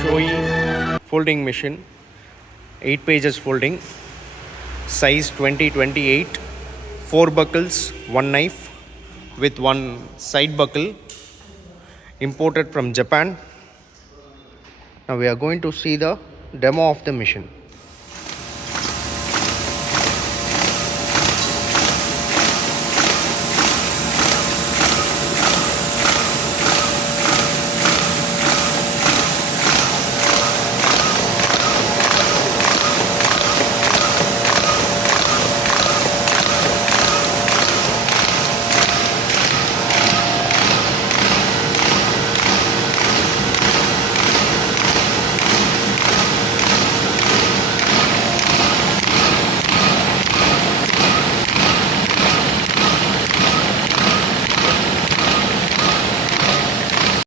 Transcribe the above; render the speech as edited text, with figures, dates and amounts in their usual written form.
SHOEI folding machine, 8 pages folding, size 20-28, 4 buckles, 1 knife with 1 side buckle, imported from Japan. Now we are going to see the demo of the machine.